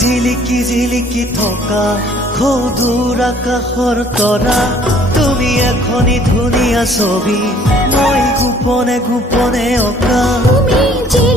জিলিকি জিলিকি থকা সৌদূৰ আকাশৰ তৰা তুমি এখনি ধুনীয়া ছবি মই গোপনে গোপনে অঁকা তুমি